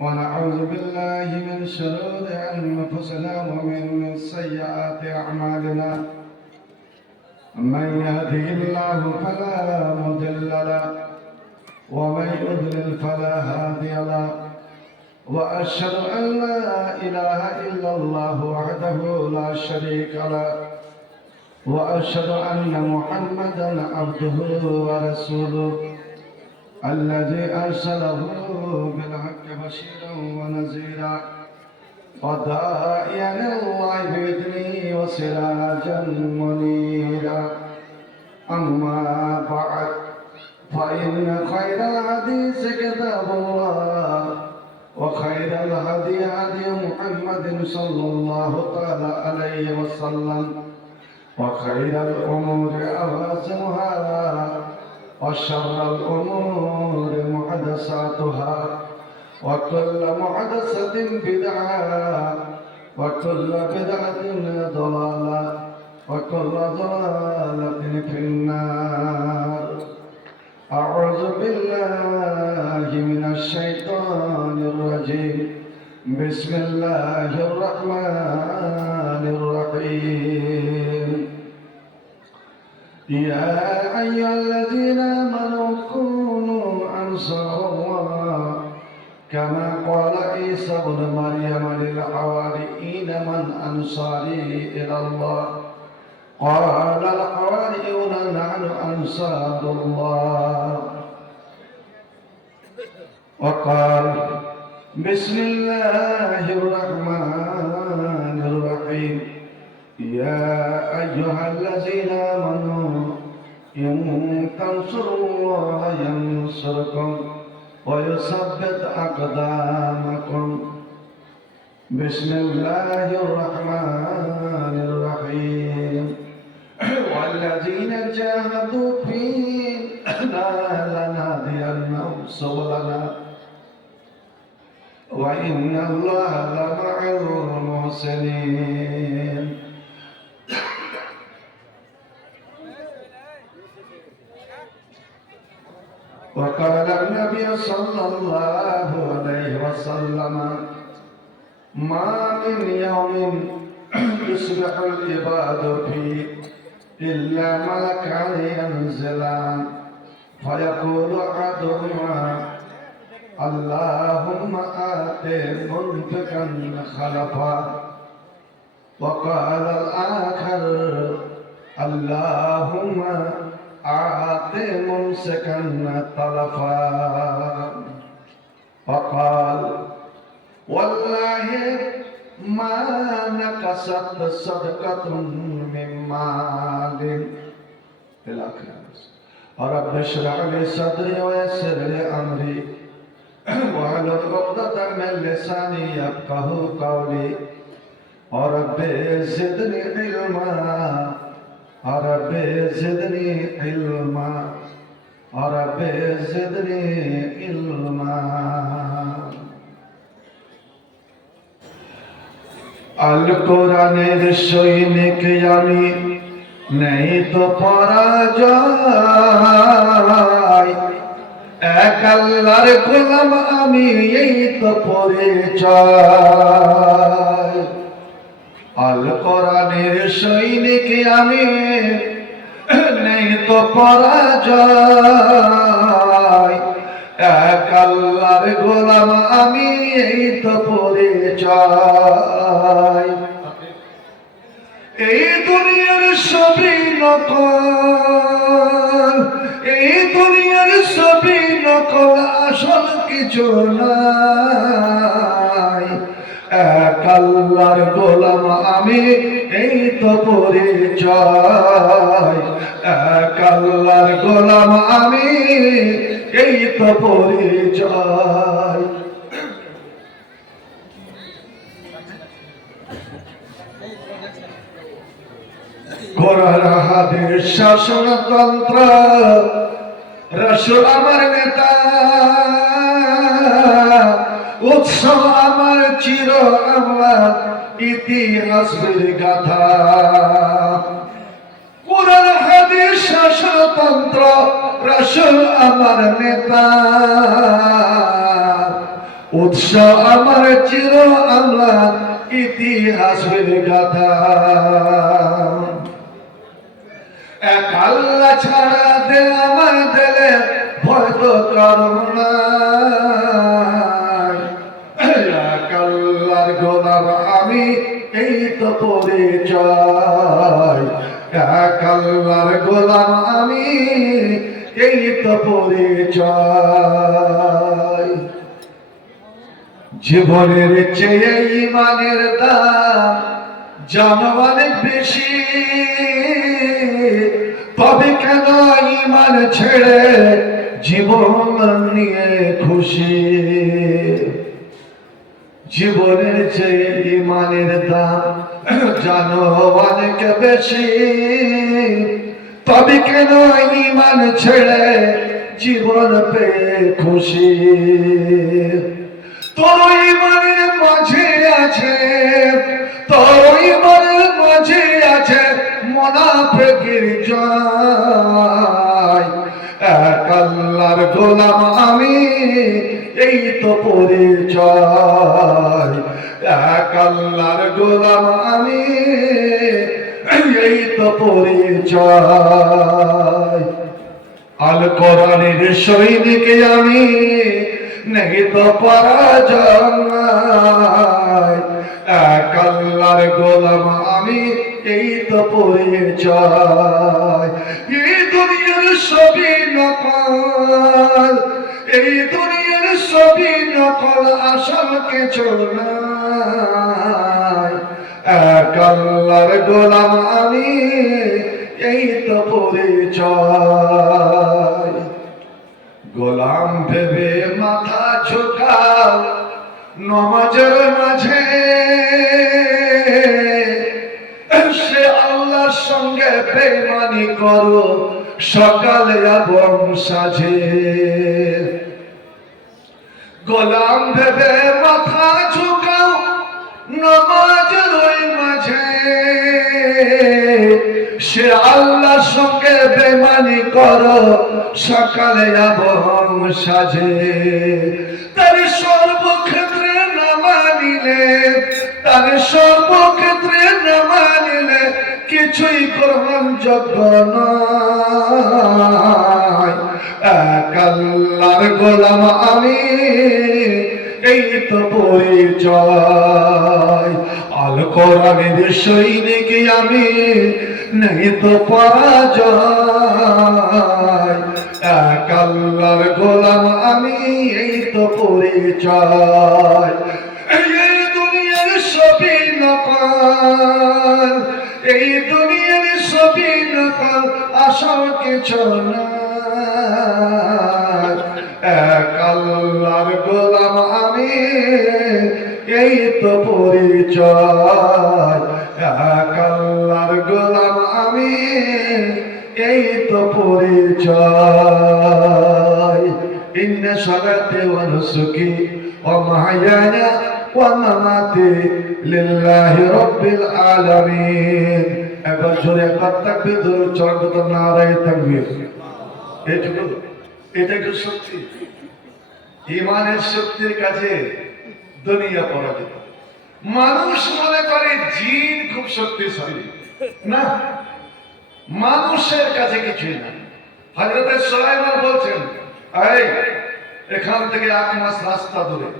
ونعوذ بالله من شرور أنفسنا ومن سيئات أعمالنا. من يهده الله فلا مضل له ومن يضلل فلا هادي له، وأشهد أن لا إله إلا الله وحده لا شريك له، وأشهد أن محمدا عبده ورسوله الذي أرسله بالحق بشيرا ونذيرا وداعيا إلى الله بإذنه وسراجا منيرا. أما بعد، فإن خير الحديث كتاب الله، وخير الهدي هدي محمد صلى الله تعالى عليه وسلم، وخير الأمور أوازنها، وشر الأمور محدثاتها، وكل محدثة بدعة، وكل بدعة ضلالة، وكل ضلالة في النار. أعوذ بالله من الشيطان الرجيم. بسم الله الرحمن الرحيم. يا أيها الذين آمنوا كونوا أنصار الله كما قال عيسى ابن مريم للحواريين من أنصاري إلى الله؟ قال الحواريون نحن أنصار الله. وقال بسم الله الرحمن الرحيم. يا أيها الذين آمنوا إن تنصروا الله ينصركم ويثبت أقدامكم. بسم الله الرحمن الرحيم. والذين جاهدوا فينا لنهدينهم سبلنا وإن الله لمع المحسنين. وقال النبي صلى الله عليه وسلم: ما من يوم يصبح العباد فيه إلا ملكان ينزلان فيقول أحدهما: اللهم آت منفقا خلفا، وقال الآخر: اللهم آت ممسكا تلفا. وقال: والله ما نقصت صدقة من مال إلى آخره. رب اشرح لي صدري ويسر لي أمري واحلل عقدة من لساني يفقهوا قولي. رب زدني علما، رب زدني علما، رب زدني علما। আল কোরআনের সৈনিক আমি, নেই তো পরাজয়। এক আল্লাহর গোলাম আমি, এই তো পরিচয়। আল কোরআনের সৈনিক আমি, নেই তো পরাজয়। এক আল্লাহর গোলাম আমি, এই তো পরিচয়। এই দুনিয়ার সবই নকল, এই দুনিয়ার সবই নকল, আসল কিছু নাই। এক আল্লাহর গোলাম আমি, এই তো পরিচয়। এক আল্লাহর গোলাম আমি, এই তো পরিচয়। কোরআন হাদিস শাসনতন্ত্র, রাসূল আমার নেতা, উৎসব আমার চির আমার ইতিহাসের গাথা। কোরআন হাদিস শাসনতন্ত্র, রাসূল আমার নেতা, উৎসব আমার চির অম্লান ইতিহাসের গাথা। এক আল্লাহ ছাড়া দে আমার দিলে ভয় তো করুণা, এক আল্লাহর গোলাম আমি এই তো পরিচয়, এক আল্লাহর গোলাম আমি এই তো পরিচয়। জীবনের চেয়ে ইমানের দাম জানো অনেক বেশি, তবে কেন ইমান ছেড়ে জীবন নিয়ে খুশি। জীবনের চেয়ে ইমানের দাম জানো অনেক বেশি, তবে কেন ইমান ছেড়ে জীবন পেয়ে খুশি। তোর ইমানের মাঝে আছে, তোর ইমানের মাঝে আছে মুনাফিকের জয়, এক আল্লাহর গোলাম আমি এই তো পরিচয়, এক আল্লাহর গোলাম আমি এই তো পরিচয়। আল কোরআনের সৈনিক আমি নেই তো পরাজয়, এক আল্লাহর গোলাম আমি এই তো পরিচয়। এই দুনিয়ার সবই নকল, এই দুনিয়ার সবই নকল, আসল কিছু নাই, এক আল্লাহর গোলাম আমি এই তো পরিচয়। গোলাম ভেবে মাথা ঝুঁকাও নমাজের মাঝে, সে আল্লাহর সঙ্গে বেঈমানি করো সকালে এবং সাঁঝে। গোলাম ভেবে মাথা ঝুঁকাও নমাজের ওই মাঝে, সে আল্লাহর সঙ্গে বেঈমানি করো সকালে এবং সাঁঝে। তার সর্বক্ষেত্রে না মানিলে, তার সর্বক্ষেত্রে না মানিলে কিছুই গ্রহণযোগ্য নয়, এক আল্লাহর গোলাম আমি এই তো পরিচয়। আল কোরআনের সৈনিক আমি নেই তো পরাজয়, এক আল্লাহর গোলাম আমি এই তো পরিচয়। এই দুনিয়ার সবই নকল, এই দুনিয়ার সবই নকল, আসল কিছু নাই, এক আল্লাহর গোলাম আমি এই তো পরিচয়, এক আল্লাহর গোলাম আমি এই তো পরিচয়। ইন্না সালাতি ওয়া নুসুকি ওয়া মাহইয়ায়া ওয়া মামাতি লিল্লাহি রাব্বিল আলামিন। একবার জোরে একবার তাকবীর, জোরে চরণ নারায়ে তাকবীর। এইটুকু, এটাকে শক্তি, ইমানের শক্তির কাছে দুনিয়া পরাজিত। মানুষ মনে করে জিন খুব শক্তিশালী, না, মানুষের কাছে কিছুই না। হযরত সুলাইমান বলছেন, এই এখান থেকে 1 মাস রাস্তা দূরে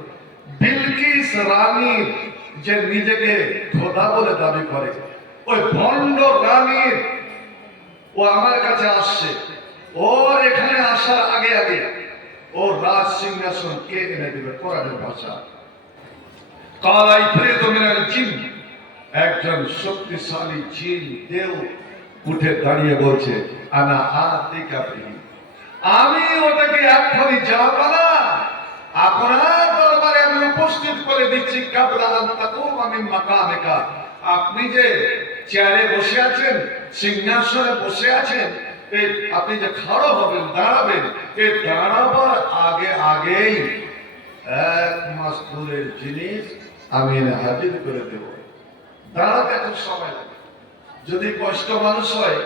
বিলকিস রানীর যে নিজেকে খোদা বলে দাবি করে, ওই ভণ্ড রানীর ও আমার কাছে আসছে। ওর এখানে আসার আগে আগে ওর রাজ সিংহাসন কে এনে দেবে? কোরআনের ভাষা, কালা ইফরিত মিনাল জিন, একজন শক্তিশালী জিন দেও উঠে দাঁড়িয়ে বলছে, আনা আতিকা বিহি, আমি ওটাকে এক্ষুনি যাবো না, আপনার দরবারে আমি উপস্থিত করে দিচ্ছি। কাবলা আন তাকুমা মিন মাকামিকা, আপনি যে চেয়ারে বসে আছেন, সিংহাসনে বসে আছেন, এই আপনি যে খাড়া হবেন, দাঁড়াবেন, এই দাঁড়াবার আগে আগেই 1 মাস দূরের জিনিস আমি এনে হাজির করে দেব। দাঁড়াতে খুব সময় লাগে, যদি কষ্ট মানুষ হয়,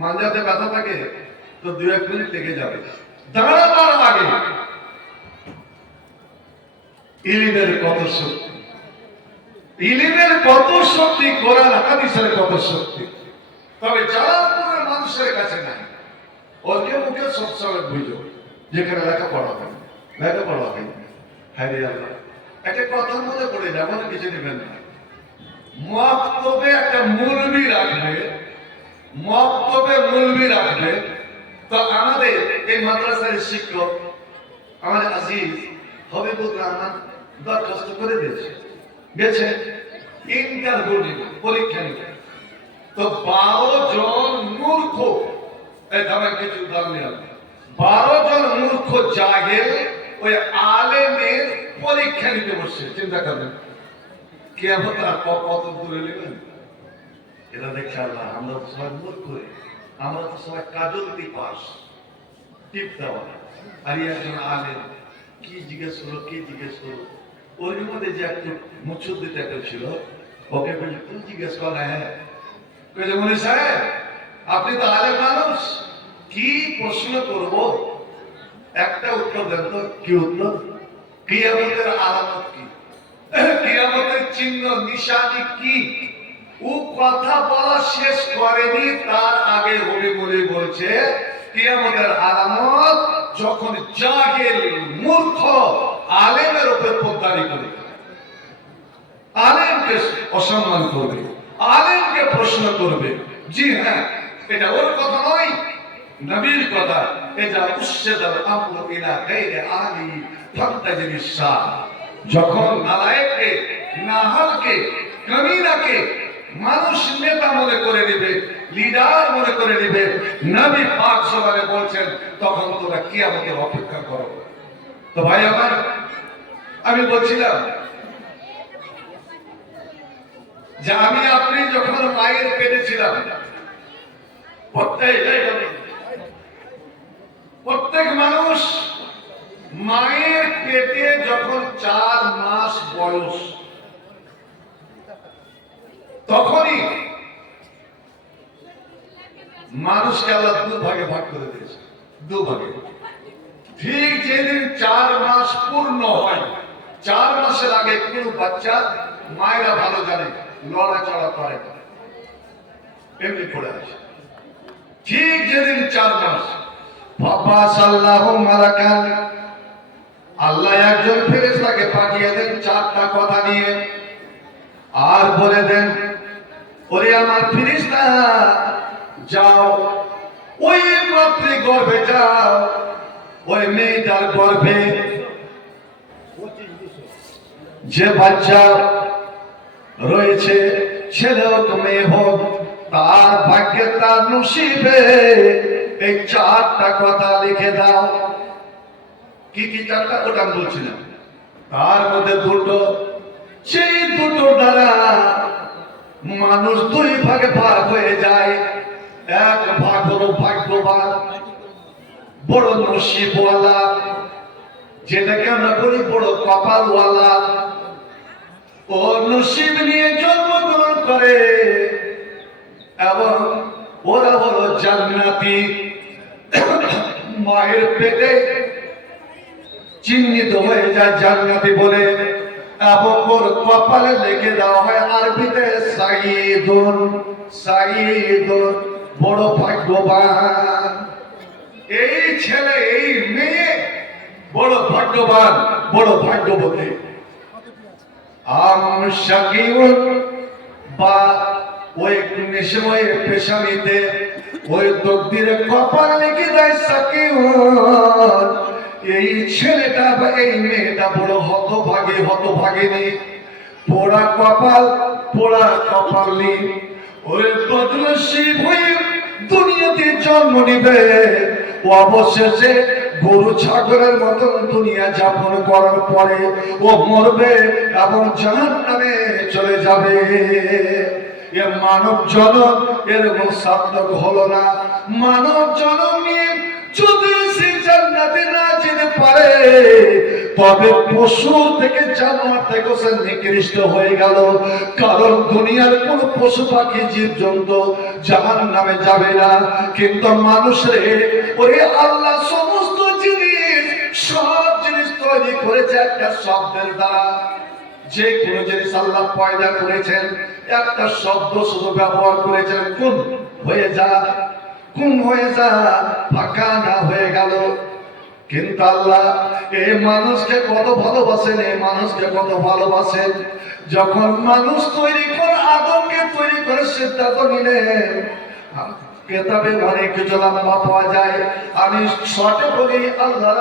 মাঞ্জাতে ব্যথা থাকে, তো 2-1 মিনিট লেগে যাবে। দাঁড়াবার আগে ইলমের কত শক্তি, ইলমের কত শক্তি, কোরআন হাদিসের কত শক্তি। তবে যারা কোনো মানুষের কাছে নাই, ওকে মুখে সবসময় বুঝো যেখানে লেখাপড়া হয়, লেখাপড়া হয়। হ্যাঁ রে আল্লাহ, একটা কথা মনে পড়ে যেমন কিছু নেবেন না, মক্তবে একটা মুলবি রাখবে, মক্তবে মুলবি রাখবে। তো আমাদের এই মাদ্রাসার শিক্ষক আমাদের আজিজ হবিবুর রহমান দরখাস্ত করে দিয়েছে, গেছে ইন্টারভিউ নিবে, পরীক্ষা নিবে। তো 12 জন মূর্খ, এই ধরেন কিছু উদাহরণ নিলাম, 12 জন মূর্খ জাহেল ওই আলেমের পরীক্ষা নিতে বসছে। চিন্তা করবেন কিয়ামত আর কত দূরে নেবেন। এরা দেখছে আল্লাহ, আমরা তো সবাই মূর্খ, আমরা তো সবাই কাজলতি পাস, টিপ দেওয়া। আর একজন আলেম কি জিজ্ঞেস করলো, কি জিজ্ঞেস করলো, ওর মধ্যে যে একটু মুচ্ছুদ্দি টাইপের ছিল, ওকে বলছে তুমি জিজ্ঞেস কর। হ্যাঁ, মনে সাহেব আপনি তো আলেম মানুষ, কি প্রশ্ন করব, একটা উত্তর দেন তো। কি উত্তর? কিয়ামতের আলামত কি, কিয়ামতের চিহ্ন নিশানি কি। ও কথা বলা শেষ করেনি, তার আগে হবি বলে বলছে কিয়ামতের আলামত যখন জাহেল মূর্খ আলেমের উপর পোদ্দারি করে, আলেমকে অসম্মান করবে, আলেমকে প্রশ্ন করবে। জি হ্যাঁ, এটা ওর কথা নয়, নবীর কথা। এটা উশদাল আমরু ইলা গায়রি আলি ফান্তাজিরিস শাহ। যখন নালায়েককে, নাহালকে, কামিনাকে মানুষ নেতা মনে করে নেবে, লিডার মনে করে নেবে, নবী পাক সাল্লাল্লাহু আলাইহি বলছেন তখন তোমরা কিয়ামতের অপেক্ষা করো। তো ভাই আমার, আমি বলছিলাম যে আমি আপনি যখন মায়ের পেটে ছিলাম, প্রত্যেক মানুষ মায়ের পেটে যখন 4 মাস বয়স, তখনই মানুষকে আল্লাহ 2 ভাগে ভাগ করে দিয়েছে, 2 ভাগে। ঠিক যেদিন 4 মাস পূর্ণ হয়, 4 মাসের আগে কোন বাচ্চা, মায়েরা ভালো জানে, লড়াচড়া করে, এমনি পড়ে আছে। ঠিক যেদিন 4 মাস, বাবা সাল্লাল্লাহু মালাকান, আল্লাহ একজন ফেরেশতাকে পাঠিয়ে দেন 4টা কথা নিয়ে, আর বলে দেন ওরে আমার ফেরেশতা যাও ওই মাতৃ গর্ভে যাও, ওই মেয়েটার গর্ভে যে বাচ্চা রয়েছে, ছেলে হোক মেয়ে হোক, তার ভাগ্যে তার নসিবে এই 4টা কথা লিখে দাও। কি কি 4টা? ওটা আমি বলছি না, তার মধ্যে 2টো, সেই 2টো দ্বারা মানুষ 2 ভাগে ভাগ হয়ে যায়। এক ভাগ হলো ভাগ্যবান, বড় নসিবওয়ালা, যেটাকে আমরা বলি বড় কপালওয়ালা। ও নসিব নিয়ে জন্মগ্রহণ করে এবং ওরা হলো জান্নাতি। মায়ের পেটে চিহ্নিত হয়ে যায় জান্নাতি বলে, এবং ওর কপালে লিখে দেওয়া হয় আরবিতে সাইদুন, সাইদুন, বড় ভাগ্যবান। এই ছেলে, এই মেয়ে বড় ভাগ্যবান, বড় ভাগ্যবতী। আম শাকিউন, বা ওই নিসময়ে পেশানিতে ওই তকদিরে কপাল লিখে দেয় শাকিউন। এই ছেলেটা বা এই মেয়েটা বড় হতভাগী, হতভাগিনী, পোড়া কপাল, পোড়া কপালি। ওই বদনসিব হয়ে দুনিয়াতে জন্ম নিবে, ও অবশেষে গরু ছাগলের মতন দুনিয়া যাপন করার পরে ও মরবে এবং জাহান্নামে চলে যাবে। এ মানব জনম এরকম সার্থক হলো না। মানব জনম নিয়ে যদি সে জান্নাতে না যেতে পারে, তবে পশু থেকে, জানোয়ার থেকে সে নিকৃষ্ট হয়ে গেল। কারণ দুনিয়ার কোন পশু পাখি জীব জন্তু জাহান্নামে যাবে না, কিন্তু মানুষের ওরে আল্লাহ সমস্ত জিনিস, সব জিনিস তো তৈরি করেছে একটা শব্দের দ্বারা। যে কোনো জিনিস আল্লাহ পয়দা করেছেন একটা শব্দ শুধু ব্যবহার করেছেন, কোন হয়ে যা, কোন হয়ে যা, ফাঁকা না হয়ে গেল। কিন্তু আল্লাহ এই মানুষকে কত ভালোবাসেন, এই মানুষকে কত ভালোবাসেন। যখন মানুষ তৈরি করে, আদমকে তৈরি করে সিদ্ধান্ত নিলেন, কেতাবে অনেক কিছু লম্বা পাওয়া যায়, আমি শর্টে বলি, আল্লাহ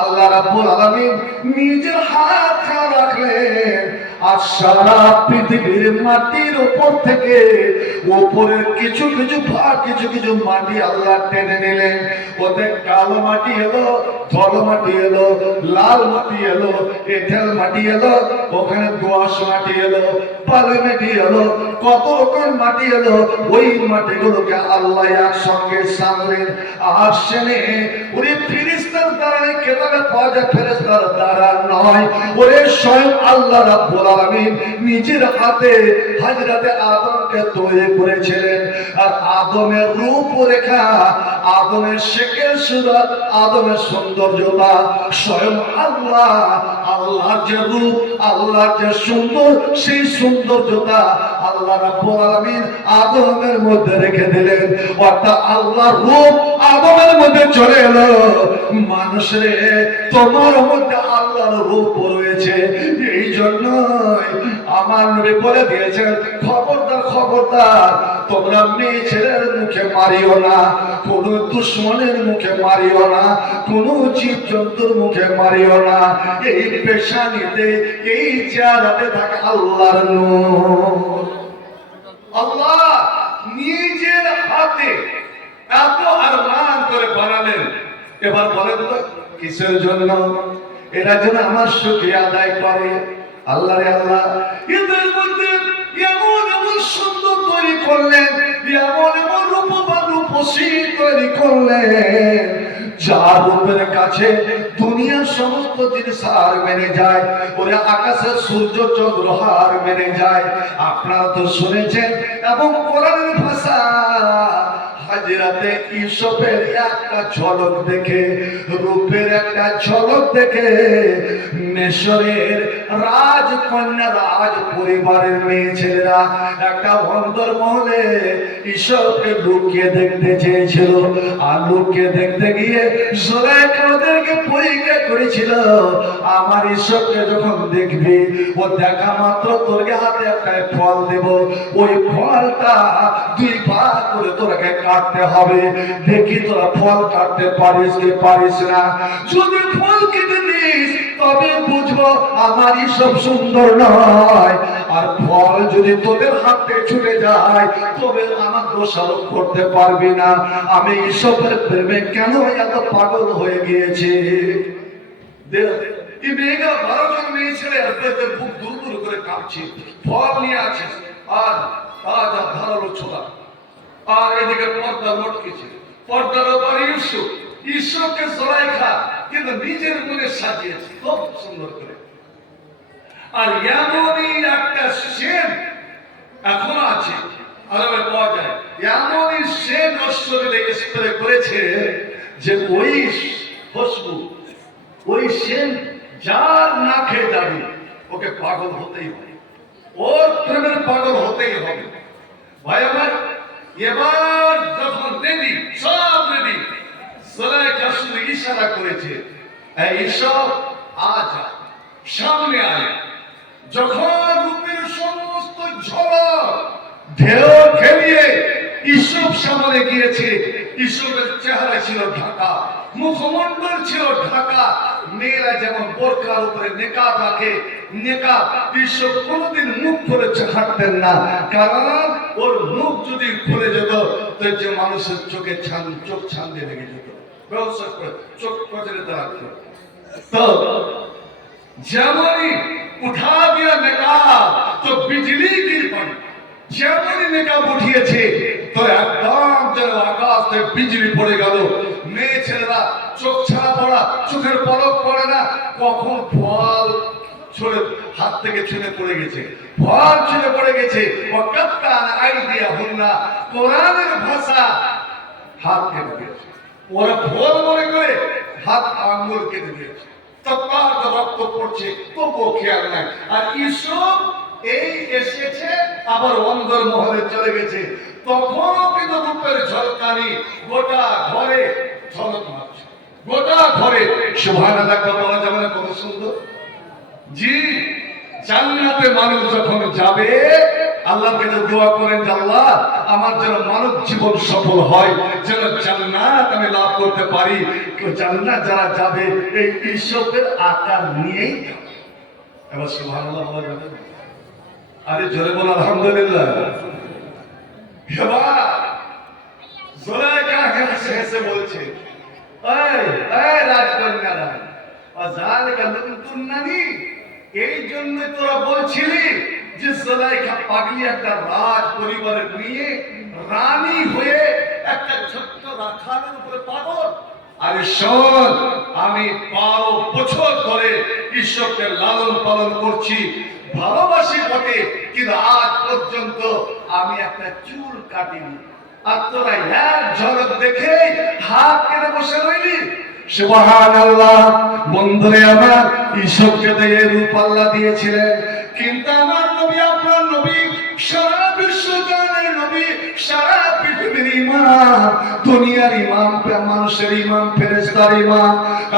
আল্লাহ রাব্বুল আলামিন নিজের হাত রাখলেন আর সারা পৃথিবীর মাটির উপর থেকে উপরের কিছু কিছু ভাগ, কিছু কিছু মাটি আল্লাহ টেনে নিলেন। ওতে কালো মাটি এলো, ধল মাটি এলো, লাল মাটি এলো, এঁটেল মাটি এলো, ওখানে দোআঁশ মাটি এলো, বালি মাটি এলো, কত রকম মাটি এলো। ওই মাটিগুলোকে আল্লাহ একসঙ্গে সামলেন আর সেনে ওরে ফেরেশতার দ্বারা, কেতাবে পাওয়া যায় ফেরেশতার দ্বারা নয়, ওরে স্বয়ং আল্লাহ রাব্বুল আলামিন নিজের হাতে হযরতে আদমকে তৈরি করেছিলেন। আর আদমের রূপরেখা, আদমের শেকেল সুরত, আদমের সৌন্দর্যতা স্বয়ং আল্লাহ, আল্লাহর যে রূপ, আল্লাহর যে সুন্দর, সেই সৌন্দর্যতা আল্লাহ রাব্বুল আলামিন আদমের মধ্যে রেখে দিলেন। অর্থাৎ আল্লাহর রূপ আদমের মধ্যে চলে এলো। মানুষের তোমার মধ্যে আল্লাহর রূপ রয়েছে। এই জন্যই আমার নবী বলে দিয়েছেন, খবরদার খবরদার, তোমরা মেয়ে ছেলের মুখে মারিও না, কোন দুশ্মনের মুখে মারিও না, কোন জীব জন্তুর মুখে মারিও না। এই পেশানিতে, এই চেহারাতে থাকে আল্লাহর নূর। আল্লাহ নিজের হাতে এত আরমান করে বানালেন। এবার বলেন তো কিসের জন্য? এরা যেন আমার শুকরিয়া আদায় করে। আল্লাহ রে আল্লাহ, এদের মধ্যে এমন এমন সুন্দর তৈরি করলেন, এমন এমন রূপবান রূপসী তৈরি করলেন, যার রূপের কাছে দুনিয়ার সমস্ত জিনিস হার মেনে যায়। ওরা আকাশের সূর্য চন্দ্র হার মেনে যায়। আপনারা তো শুনেছেন এবং কোরআনের ভাষা, হযরতে ইউসুফের একটা ঝলক দেখে, রূপের একটা ঝলক দেখে মিশরের রাজকন্যা, রাজ পরিবারের মেয়ে ছেলেরা একটা অন্তর্মহলে ইউসুফকে লুকিয়ে দেখতে চেয়েছিল। আর লুকিয়ে দেখতে গিয়ে জুলাইখা ওদেরকে পরীক্ষা করেছিল, আমার ইউসুফকে যখন দেখবি, ও দেখা মাত্র তোর হাতে একটা ফল দেব, ওই ফলটা দুই ভাগ করে তোরাকে কাটতে হবে। দেখি তোরা ফল কাটতে পারিস কি পারিস না। যদি ফল কেটে দিস তবে বুঝবো আমার সব সুন্দর নয়। আর ফল যদি তোদের হাতে ছুটে যায় তবে আমার দোষারোপ করতে পারবি না। আমি ঈশ্বরের প্রেমে কেন এত পাগল হয়ে গিয়েছি। এই মেয়েটা 12 জন মেয়ে ছেলে খুব দূর দূর করে কাঁপছে, ফল নিয়ে আছে আর তাজা ধারালো ছোলা, আর এদিকে পর্দা লটকেছে, পর্দার ওপর ইউসুফ, ইউসুফকে জুলাইখা কিন্তু নিজের মনে সাজিয়েছে খুব সুন্দর করে। আর এমনই একটা সেন এখন আছে, আরবে পাওয়া যায়, এমনই সেন ওর শরীরে স্প্রে করেছে যে ওই খুশবু, ওই সেন যার না খেয়ে যাবে ওকে পাগল হতেই হবে, ওর প্রেমের পাগল হতেই হবে। ভাই আমার, এবার যখন রেডি, সব রেডি, জুলাইখা শুধু ইশারা করেছে, এই ইউসুফ আজা, সামনে আয়। যখন রূপের সমস্ত ঝলক ঢেউ খেলিয়ে ইউসুফ সামনে গিয়েছে, ইউসুফের চেহারা ছিল ঢাকা, মুখমণ্ডল ছিল ঢাকা। মেয়েরা যেমন বোরকার উপরে নেকাব রাখে, নেকাব, ইউসুফ কোনোদিন মুখ খুলে হাঁটতেন না, কারণ ওর মুখ যদি খুলে যেত তো যে মানুষের চোখে চোখ ছান দিয়ে লেগে যেত, ব্যবসা করে চোখ প্রচারিত রাখতো। তো যেমনই উঠা দিয়া নেকাব তো বিজলি गिर पड़ी, যেমনই নেকাব উঠিয়েছে তো একদম যেন আকাশ থেকে বিজলি পড়ে গেল। মেয়ে ছেলেরা চোখ ছাড়া পড়া, চোখের পলক পড়ে না, কখন ফল ছড়ে হাত থেকে ছুঁড়ে পড়ে গেছে, ফল ছুঁড়ে পড়ে গেছে। ওয়াকাত্তানা আইদিয়াহুন্না, কোরআনের ভাষা হাত কেটে গেছে। ওরা ভুল মনে করে হাত আঙ্গুল কেটে দিয়েছে, তৎকার রক্ত পড়ছে, তবুও খেয়াল নাই। আর ইসুফ এই এসেছে আবার অন্দর মহলে চলে গেছে, তখনও কিন্তু রূপের ঝলকানি গোটা ঘরে ঝলক মারছে, গোটা ঘরে। সুবহানাল্লাহ বলা যাবে না? কত সুন্দর। জি, জান্নাতে মানুষ যখন যাবে আল্লাহকে দোয়া করেন যে আল্লাহ আমার যেন মানব জীবন সফল হয়, যেন জান্নাত আমি লাভ করতে পারি। জান্নাত যারা যাবে এই ইসুফের আকার নিয়েই যাবে। এবার সুবহানাল্লাহ বলা যাবে? আরে জোরে বল আলহামদুলিল্লাহ। এবার জুলাইখা হেসে হেসে বলছে, এই রাজকন্যারা, আযালিকা লুমতুন্নানি, এই জন্য তোরা বলছিলি যে জুলাইখা পাগলি একটা রাজ পরিবারের নিয়ে রানী হয়ে একটা ছোট্ট রাখালের উপরে পাগল। আরে শোন, আমি 12 বছর ধরে ঈশ্বরকে লালন পালন করছি, ভালোবাসি বটে, কিন্তু আজ পর্যন্ত আমি একটা চুল কাটিনি। আর তোরা এক ঝলক দেখে হাত কেটে বসে রইলি। সুবহানাল্লাহ। বন্ধুরে আমার, ঈশ্বরকে দিয়ে রূপ আল্লাহ দিয়েছিলেন, কিন্তু আমার নবী, আপনার নবী, সারা বিশ্ব জানের নবী, সারা পৃথিবীর ইমাম, দুনিয়ার ইমাম, মানুষের ইমাম, ফেরেশতার ইমাম,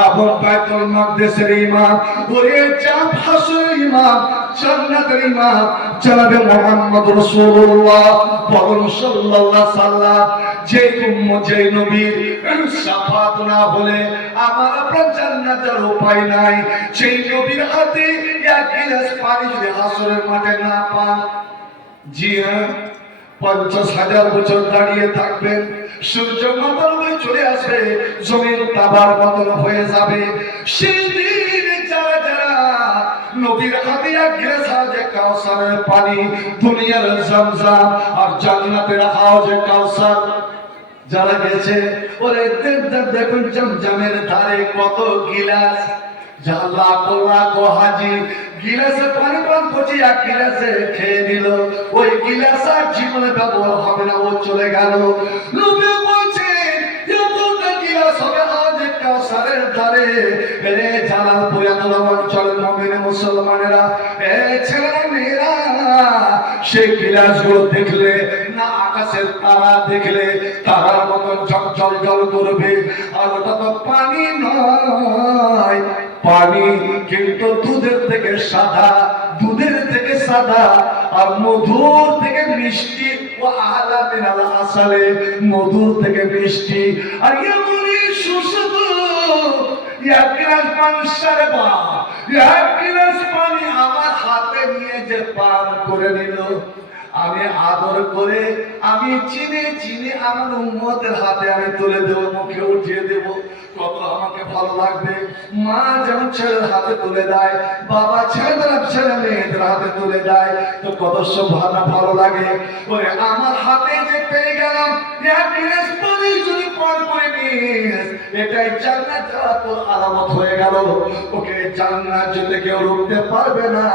এবং বাইতুল মাকদিসের ইমাম, ওরে জাম হাসরের ইমাম, জান্নাতের ইমাম জনাবে মুহাম্মদ রাসূলুল্লাহ সাল্লাল্লাহু আলাইহি সাল্লাম। যে উম্মত, যে নবীর শাফাত না হলে আমার আপনার জান্নাতের উপায় নাই। সেই নবীর হাতে এক গিলাস পানি যদি হাসরের মাঠে না পান, জি হ্যাঁ, 50,000 বছর দাঁড়িয়ে থাকবেন, সূর্য মাথার উপরে চলে আসবে, জমিন তাবার মতন হয়ে যাবে। সেই দিন যারা যারা নবীর হাতে এক গ্লাস হাওজে কাউসারের পানি, দুনিয়ার জমজম আর জান্নাতের হাওজে কাউসার যারা গেছে, ওরে দেখুন জমজমের ধারে কত গিলাস, যা লাখো লাখো হাজি গিলাসে পানি পান করছে, এক গিলাসে খেয়ে নিল, ওই গিলাস আর জীবনে ব্যবহার হবে না, ও চলে গেল। নবী বলছে এতটা গিলাস হবে হাওজে কাউসারের ধারে। রে জালালপুর এতলা অঞ্চলের মুমিন মুসলমানেরা, এ ছেলেরা মেয়েরা, সেই গিলাসগুলো দেখলে না আকাশের তারা দেখলে তারার মতন ঝলঝল জল করবে, আর ওটা তো পানি নয়, পানি কিন্তু দুধের থেকে সাদা, দুধের থেকে সাদা, আর মধুর থেকে মিষ্টি, ও আলা মিনাল আসালে, মধুর থেকে মিষ্টি। আর এমনই সুস্বাদু এক গ্লাস পানি, সারে বা এক গ্লাস পানি আমার হাতে নিয়ে যে পান করে নিল, আমি আদর করে, আমি চিনে চিনে আমার উম্মতের হাতে আমি তুলে দেব, মুখে উঠিয়ে দেব, কত আমাকে ভালো লাগবে। মা যেমন ছেলের হাতে তুলে দেয়, বাবা ছেলে মেয়েদের হাতে তুলে দেয়, তো কত ভালো লাগে। ওরে আমার হাতে যে পেয়ে গেলাম এক গ্লাস পানি, যদি পান করে নিস, এটাই জান্নাত যাওয়া তোর আলামত হয়ে গেল। ওকে জান্নাত যেতে কেউ রুখতে পারবে না।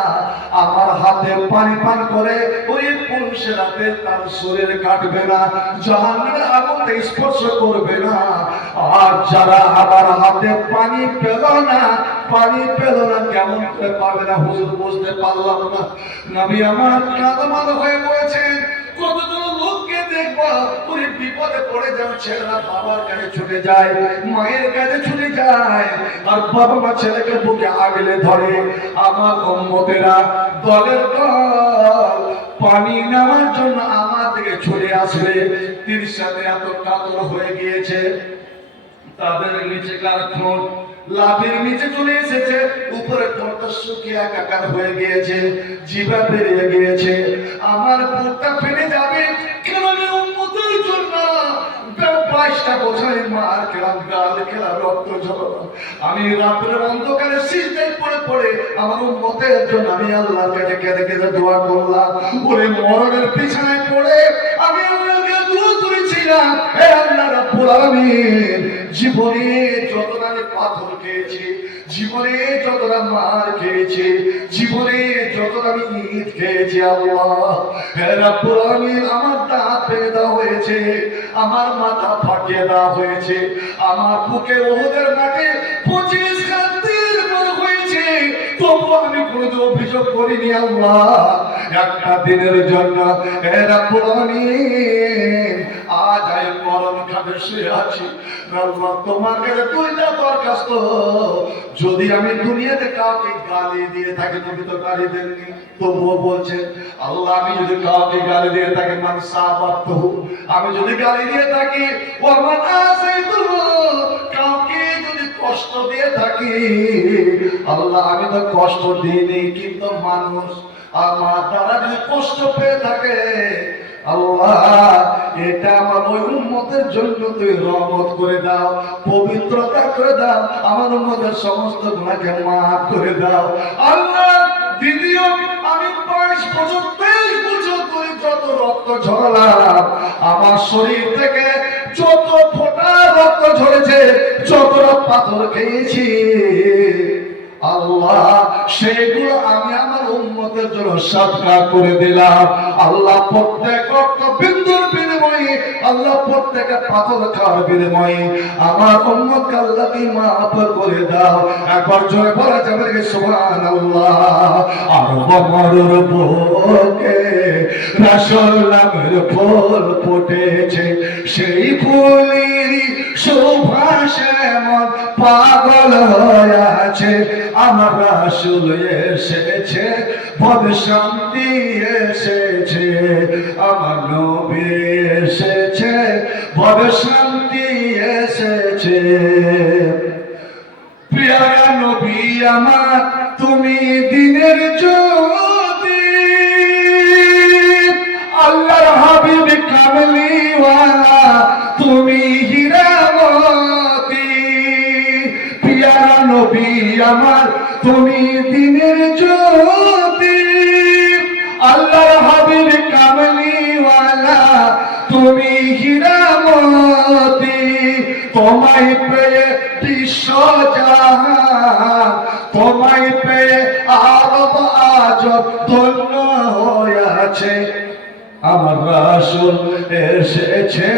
আমার হাতে পানি পান করে ওই পুরুষের হাতে তার শরীর কাটবে না, জাহান্নামের আগুনে স্পর্শ করবে না। আর যারা আমার হাতে পানি পেল না, পানি পেল না, কেমন করে পাবে না? হুজুর বুঝতে পারলাম না। নবী আমার কাঁদমাদ হয়ে বলেছেন, কতজন লোককে দেখবো ওই বিপদে পড়ে যাও, ছেলেরা বাবার কাছে ছুটে যায়, মায়ের কাছে ছুটে যায়, আর বাবা মা ছেলেকে বুকে আগলে ধরে। আমার উম্মতেরা দলের দল পানি নেওয়ার জন্য আমার দিকে ছুটে আসবে, তীর সাথে এত কাতর হয়ে গিয়েছে, তাদের নিচে কার ঠোঁট লাভের নিচে চলে এসেছে, উপরে ঠোঁটটা শুকিয়ে একাকার হয়ে গিয়েছে, জিভা বেরিয়ে গিয়েছে, আমার বুকটা ফেটে যাবে। কেন উম্মতের জন্য 22টা বছর মার খেলাম, গাল খেলাম, রক্ত ঝরালাম, আমি রাতের অন্ধকারে সিজদায় পড়ে পড়ে আমার উম্মতের জন্য আমি আল্লাহর কাছে কেঁদে কেঁদে দোয়া করলাম। ওরে মরণের বিছানায় পড়ে আমি আল্লাহকে দোয়া করেছিলাম, হে আল্লাহ রাব্বুল আলামিন, জীবনে যতটা আমি পাথর খেয়েছি, জীবনে যতটা মার খেয়েছি, জীবনে যতটা আমি ইট খেয়েছি আল্লাহ, হে রব্বুল আলামিন, আমার দাঁত ভেঙে দেওয়া হয়েছে, আমার মাথা ফাটিয়ে দেওয়া হয়েছে, আমার বুকে ওহুদের মাঠে 25 খান তীর মারা হয়েছে, তবু আমি কোনো অভিযোগ করিনি আল্লাহ। একটা দিনের জন্য হে রব্বুল আলামিন আজ আমি মরণ খাটে শুয়ে আছি আল্লাহ, তোমার কাছে দুইটা দরখাস্ত। যদি আমি দুনিয়াতে কাউকে গালি দিয়ে থাকি, তুমি তো গালি দেননি, তবুও বলছেন আল্লাহ আমি যদি কাউকে গালি দিয়ে থাকি মান সাবাতহু, আমি যদি গালি দিয়ে থাকি ওয়া মান আসাইতুহু, কাউকে যদি কষ্ট দিয়ে থাকি আল্লাহ আমি তো কষ্ট দিইনি, কিন্তু মানুষ আমার দ্বারা যদি কষ্ট পেয়ে থাকে আল্লাহ এটা আমার ওই উম্মতের জন্য তুই রহমত করে দাও, পবিত্রতা করে দাও, আমার উম্মতের সমস্ত গুনাহকে মাফ করে দাও আল্লাহ। দ্বিতীয়, আমি 22 বছর 23 বছর ধরে যত রক্ত ঝরালাম, আমার শরীর থেকে যত ফোঁটা রক্ত ঝরেছে, যতটা পাথর খেয়েছি আল্লাহ, সেগুলো আমি আমার উম্মতের জন্য সাদকা করে দিলাম আল্লাহ। প্রত্যেক রক্ত বিন্দুর বিনিময়ে আল্লাহ, প্রত্যেক পাথর খাওয়ার বিনিময়ে আমার উম্মতকে আল্লাহ তুমি মাফ করে দাও। একবার জোরে বলা যাবে সুবহানাল্লাহ। আর বমরুর বুকে রাসূল নামের ফুল ফুটেছে, সেই ফুলের সুবাসে মন পাগল হয়ে আছে। আমার রাসূল এসেছে, পদ শান্তি এসেছে, আমার নবী এসেছে, পদ শান্তি এসেছে। প্রিয় নবী আমার, তুমি দিনের জ্যোতি, আল্লাহর হাবিব কামলিওয়ালা, তুমি হীরামতি। প্রিয় নবী আমার, তুমি দিনের জ্যোতি, আল্লাহর হাবিব কামলিওয়ালা, তুমি হীরামতি। তোমায় পেয়ে বিশ্বজাহান, তোমায় পেয়ে আরব আজব ধন্য হয়ে আছে। আমার রাসূল এসেছে,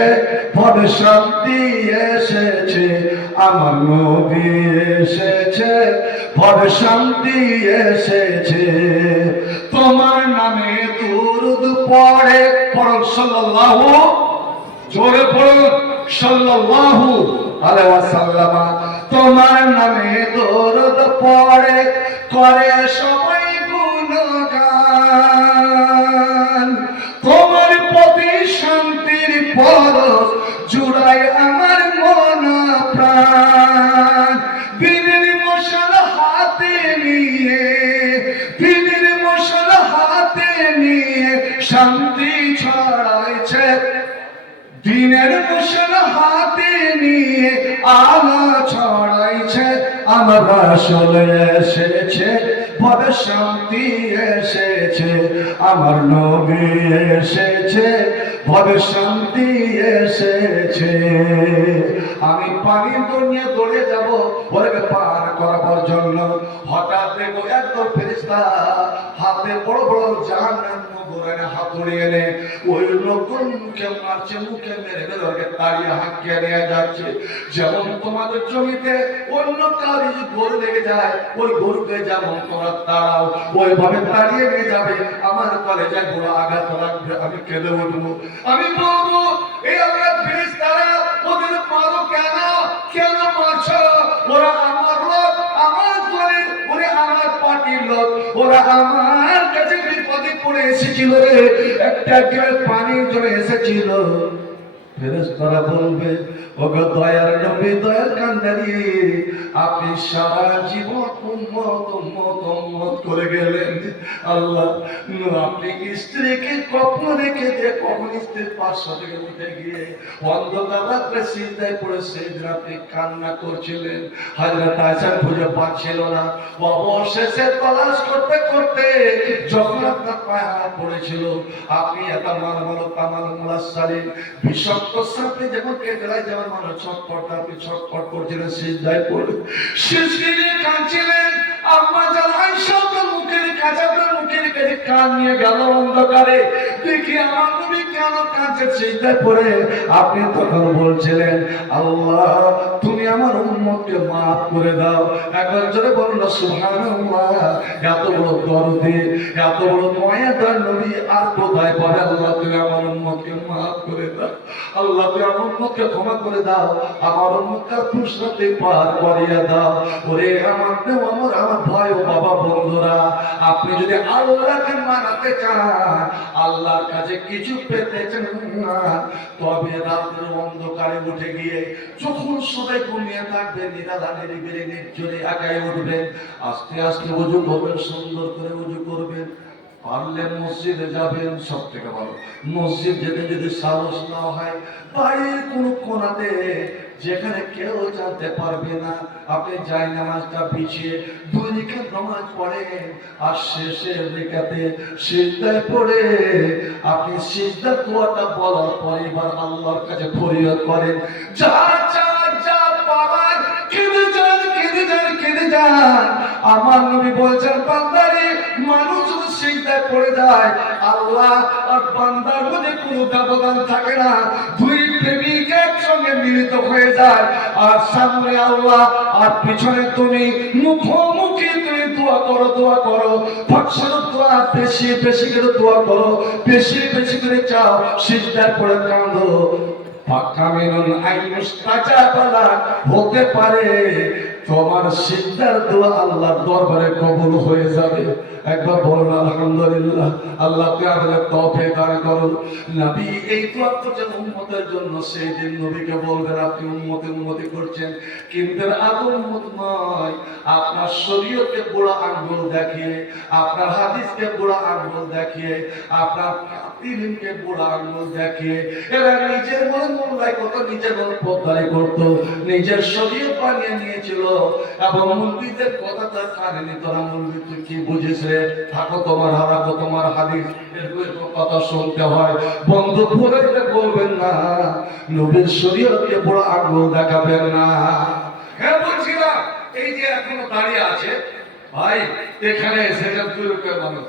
পদ শান্তি এসেছে, আমার নবী এসেছে, পদ শান্তি এসেছে। তোমার নামে দুরূদ পড়ে, পড়ুন সাল্লাল্লাহু, জোরে পড়ুন সাল্লাল্লাহু আলাইহি ওয়াসাল্লাম। তোমার নামে দুরূদ পড়ে, করে সবাই গুণগান, তোমার প্রতি শান্তির পরশ জুড়ায় আমার মন প্রাণ। দিনের মশাল হাতে নিয়ে, দিনের মশাল হাতে নিয়ে শান্তি ছড়াইছে, দিনের মশাল হাতে নিয়ে আলো ছড়াইছে। আমার রাসূল এসেছে, পদ শান্তি এসেছে, আমার নবী এসেছে, পদ শান্তি এসেছে। আমি পানির দুনিয়া দৌড়ে যাব ওকে পার করাবার জন্য, হঠাৎ দেখো একদম ফেরেশতা হাতে বড় বড় জাহান্নাম গোরানে হাতুড়ি এনে ওই লোকগুলো মুখে মারছে, মুখে মেরে মেরে ওকে তাড়িয়ে হাঁকিয়ে নিয়ে যাচ্ছে। যেমন তোমাদের জমিতে অন্য কারো যদি গরু লেগে যায়, ওই গরুকে যেমন তোমরা তাড়াও, ওইভাবে তাড়িয়ে নিয়ে যাবে। আমার কলেজে গরু আঘাত লাগবে, আমি কেঁদে উঠবো, আমি বলবো এই আমরা ফেরেশতারা ওদের মারো কেন, কেন মারছো? ওরা আমার লোক, আমার দলের, ওরা আমার পার্টির লোক, ওরা আমার কাছে বিপদে পড়ে এসেছিল রে, একটা গ্লাস পানির জন্য এসেছিল। ফেরেশতারা বলবে ওগো দয়ার নবী, দয়ার কান্ডারি, আপনি সারা জীবন উম্মত করে গেলেন। আল্লাহ, আপনি স্ত্রীকে কখন রেখে দিয়ে কখন স্ত্রীর পাশ থেকে উঠে গিয়ে অন্ধকার রাত্রে সিজদায় পড়ে সেদিন আপনি কান্না করছিলেন। হযরত আয়েশা খুঁজে পাচ্ছিল না, অবশেষে তালাশ করতে করতে যখন আপনার পায়ে হাত পড়েছিল, আপনি এত মালমালো কামাল মুলাসালিন বিষাক্ত সাপে যেমন কেটে যেমন মানুষ ছটফট, আপনি ছটফট করছিলেন সিজদায় পড়ে, সিজদায় কাঁদছিলেন। আম্মা জান আয়েশা তো মুখের কাছে কান নিয়ে গেল অন্ধকারে, দেখি আমার নবী কেন কাঁদছে সিজদায় পড়ে। আপনি তখন বলছিলেন, আল্লাহ তুমি আমার উম্মতকে মাফ করে দাও। একবার জোরে বলুন না সুবহানাল্লাহ। এত বড় দরদি, এত বড় মায়াদার নবী আর কোথায় পাবে? আল্লাহ তুমি আমার উম্মতকে মাফ করে দাও, আল্লাহ তুমি আমার উম্মতকে ক্ষমা করে দাও, আমার উম্মতকে ফুসরাতে পার করিয়ে দাও। ওরে আমার দেও, আমার ভাই ও বাবা বন্ধুরা, আপনি যদি আল্লাহকে মানাতে চান, আল্লাহর কাছে কিছু পেতে চান না, তবে রাতের অন্ধকারে উঠে গিয়ে যখন সবাই ঘুমিয়ে থাকবে, নিরালা নিরিবিলি নির্জনে একাই উঠবেন, আস্তে আস্তে ওযু করবেন, সুন্দর করে ওযু করবেন। পারলে মসজিদে যাবেন, সব থেকে ভালো। মসজিদ যেতে যদি সাহস না হয়, বাড়ির কোনো কোণাতে যেখানে কেউ জানতে পারবে না, আপনি যাই নামাজটা বিছিয়ে 2 রাকাত নামাজ পড়েন, আর শেষের রাকাতে সিজদায় পড়ে আপনি সিজদার দোয়াটা বলার পরে এবার আল্লাহর কাছে ফরিয়াদ করেন, যা পাবার কেঁদে যান, কেঁদে যান, কেঁদে যান। আমার নবী বলছেন, বান্দারে মানুষ সিজদায় পড়ে যায়, আল্লাহ আর বান্দার মধ্যে কোনো ব্যবধান থাকে না, 2 প্রেমিক একসঙ্গে মিলিত হয়ে যায়, আর সামনে আল্লাহ আর পিছনে তুমি, মুখোমুখি তুমি দোয়া করো, দোয়া করো, ফাকসার দোয়া বেশি বেশি করে দোয়া করো, বেশি বেশি করে চাও, সিজদায় পড়ে কাঁদো। হতে পারে তোমার সিজদার দোয়া আল্লাহর দরবারে কবুল হয়ে যাবে। একবার বলুন আলহামদুলিল্লাহ। আল্লাহ আমাদের তৌফিক দান করুন। নবী এই দোয়া করছেন উম্মতের জন্য, সেই দিন নবীকে বলবেন, আপনি উম্মতি করছেন, কিন্তু আদৌ উম্মত নয়। আপনার শরীয়তকে বুড়া আঙ্গুল দেখিয়ে, আপনার হাদিসকে বুড়া আঙ্গুল দেখিয়ে, আপনার ইলমকে বুড়া আঙ্গুল দেখিয়ে এরা নিজের মন মোল্লাই করতো, নিজের মন পদ্মারি করতো, নিজের শরীয়ত বানিয়ে নিয়েছিল, এবং মুলবিদের কথা তার কানে নিত না। মুলবি তুই কি বুঝিস রে, থাকো তোমার হারাকো তোমার হাদিস, এরকম কথা শুনতে হয়। বন্ধু ভুলে বলবেন না, নবীর শরীয়তকে বুড়া আঙ্গুল দেখাবেন না। হ্যাঁ বলছিলাম, এই যে এখনো দাঁড়িয়ে আছে ভাই, এখানে এসেছেন 2 রকমের মানুষ,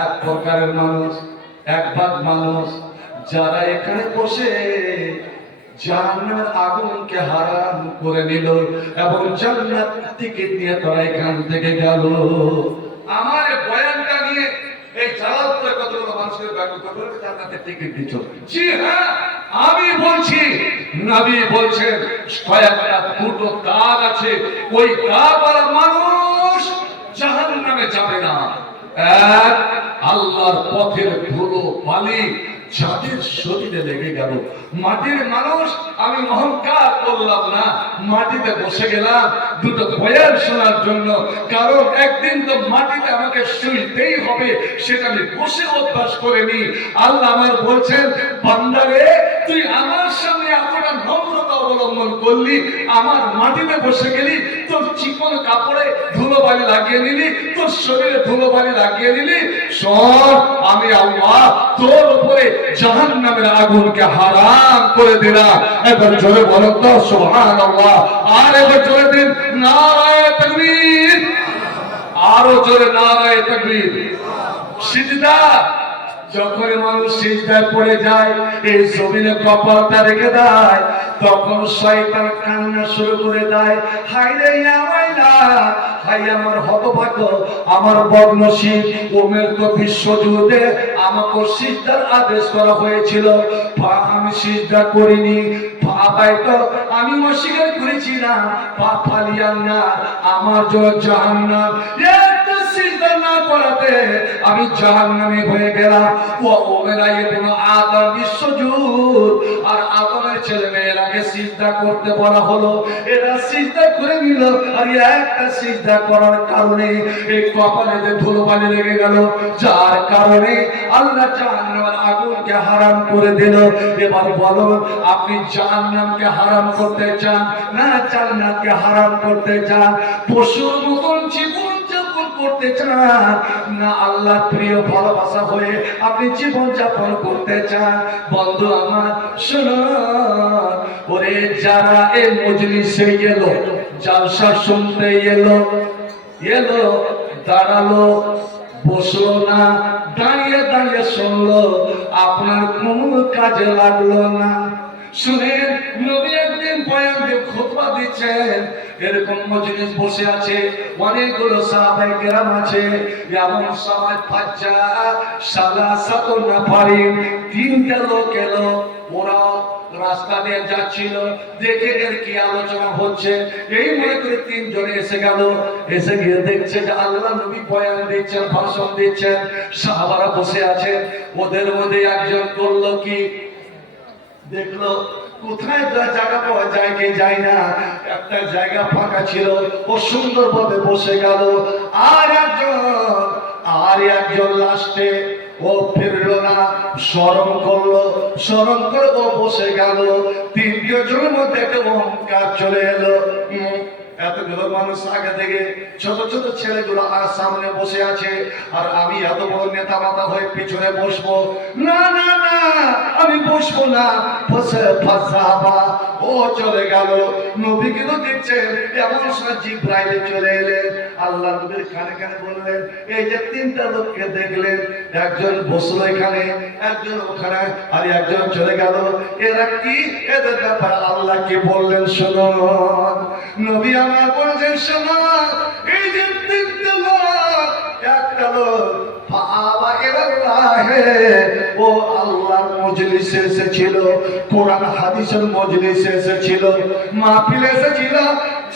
এক প্রকারের মানুষ, এক ভাগ মানুষ যারা এখানে বসে জাহান্নামের আগুনকে হারাম করে নিল এবং জান্নাতের টিকিট নিয়ে তারা এখান থেকে গেল। আমার বয়ানটা নিয়ে এই জালালপুরে কতগুলো মানুষের ব্যাকুল করে জান্নাতের টিকিট দিচ্ছ। জি হ্যাঁ, আমি বলছি, নবী বলছেন কয়েকটা 2টো দাগ আছে, ওই দাগওয়ালা মানুষ জাহান্নামে যাবে না। এক, আল্লাহর পথের ধুলো বালি যাদের শরীরে লেগে গেল। মাটির মানুষ, আমি অহংকার করলাম না, মাটিতে বসে গেলাম 2টো বয়ান শোনার জন্য, কারণ একদিন তো মাটিতে আমাকে শুইতেই হবে, সেটা আমি বসে অভ্যাস করে নি। আল্লাহ আমার বলছেন, বান্দারে তুই আমার সামনে এতটা নম্রতা অবলম্বন করলি, আমার মাটিতে বসে গেলি, তোর চিকন কাপড়ে ধুলোবালি লাগিয়ে নিলি, তোর শরীরে ধুলোবালি লাগিয়ে নিলি, শোন আমি আল্লাহ তোর উপরে জাহান্নামের আগুনকে হারাম করে দিলাম। এবার জোরে বলো তো সুবহানাল্লাহ। আর এবার জোরে দিন নারায়ে তাকবীর, আরো জোরে নারায়ে তাকবীর। সিজদা, যখন মানুষ সিজদায় পড়ে যায়, এই জমিনে কপালটা রেখে দেয়, তখন শয়তান কান্না শুরু করে দেয়, হায় রে আমাইলা, হায় আমার হতভাগ্য, আমার বদনসিব, ওমের তো বিশ্বজুড়ে আমাকে সিজদার আদেশ করা হয়েছিল, আমি সিজদা করিনি, তো আমি অস্বীকার করেছি না, পা ফালিয়ান না, আমার জন্য জাহান্নাম, সিজদা না করাতে আমি জাহান্নামী হয়ে গেলাম। ওয়া উমিরা ইবনু আদম বিশ্বজুদ, আর আদমের ছেলে মেয়েরাকে সিজদা করতে বলা হলো, এরা সিজদা করে নিল। আর একটা সিজদা করার কারণে এই কপালে যে ধুলোবালি লেগে গেল, যার কারণে আল্লাহ জাহান্নামের আগুনকে হারাম করে দিল। এবার বলুন, আপনি জাহান্নামকে হারাম করতে চান না জান্নাতকে হারাম করতে চান? পশুর মতন জীবন যাপন করতে চান না আল্লাহর প্রিয় ভালোবাসা হয়ে আপনি জীবন যাপন করতে চান? বন্ধু আমার শোনো, ওরে যারা এই মজলিসে এলো, জালসা শুনতে এলো, দাঁড়ালো, বসলো না, দাঁড়িয়ে দাঁড়িয়ে শুনলো, আপনার কোনো কাজে লাগলো না। শুনেন, নবী একদিন বয়ান দিয়ে খুতবা দিচ্ছেন, এরকম মজলিস বসে আছে, অনেকগুলো সাহাবায়ে কেরাম আছে। এমন সময় ফাজ্জা সালাসাতুন নাফারিন, তিনটা লোক এলো। ওরা রাস্তা দিয়ে যাচ্ছিল, দেখে এর কি আলোচনা হচ্ছে, এই মনে করে তিনজনে এসে গেল। এসে গিয়ে দেখছে যে আল্লাহ নবী বয়ান দিচ্ছেন, ভাষণ দিচ্ছেন, সাহাবারা বসে আছেন। ওদের মধ্যে একজন করলো কি, দেখলো কোথায় জায়গা পাওয়া যায় কি যায় না, একটা জায়গা ফাঁকা ছিল, ও সুন্দরভাবে বসে গেল। আর একজন লাস্টে ও ফিরলো না, স্মরণ করলো, স্মরণ করে ও বসে গেল। তিনজনের মধ্যে একটা অহংকার চলে এলো। এতগুলো মানুষ আগে থেকে, ছোট ছোট ছেলেগুলো আর সামনে বসে আছে, আর আমি এত বড় নেতা মাতা হয়ে পিছনে বসবো না, না না, আমি বসবো না। বসে ফাসাবা, ও চলে গেল। নবী কিন্তু দেখছেন, এমন সময় জিবরাইল চলে এলেন। আল্লাহ নবীর কানে কানে বললেন, এই যে তিনটা লোককে দেখলেন, একজন বসলো এখানে, একজন ওখানে, আর একজন চলে গেল, এরা কি, এদের ব্যাপারে আল্লাহ কি বললেন শুনুন। নবী আমার বলছেন, শোনো, এই যে তিনটা লোক, একটা লোক ও আল্লাহর মজলিসে এসেছিল, কোরআন হাদিসের মজলিসে এসেছিল, মাহফিলে এসেছিল।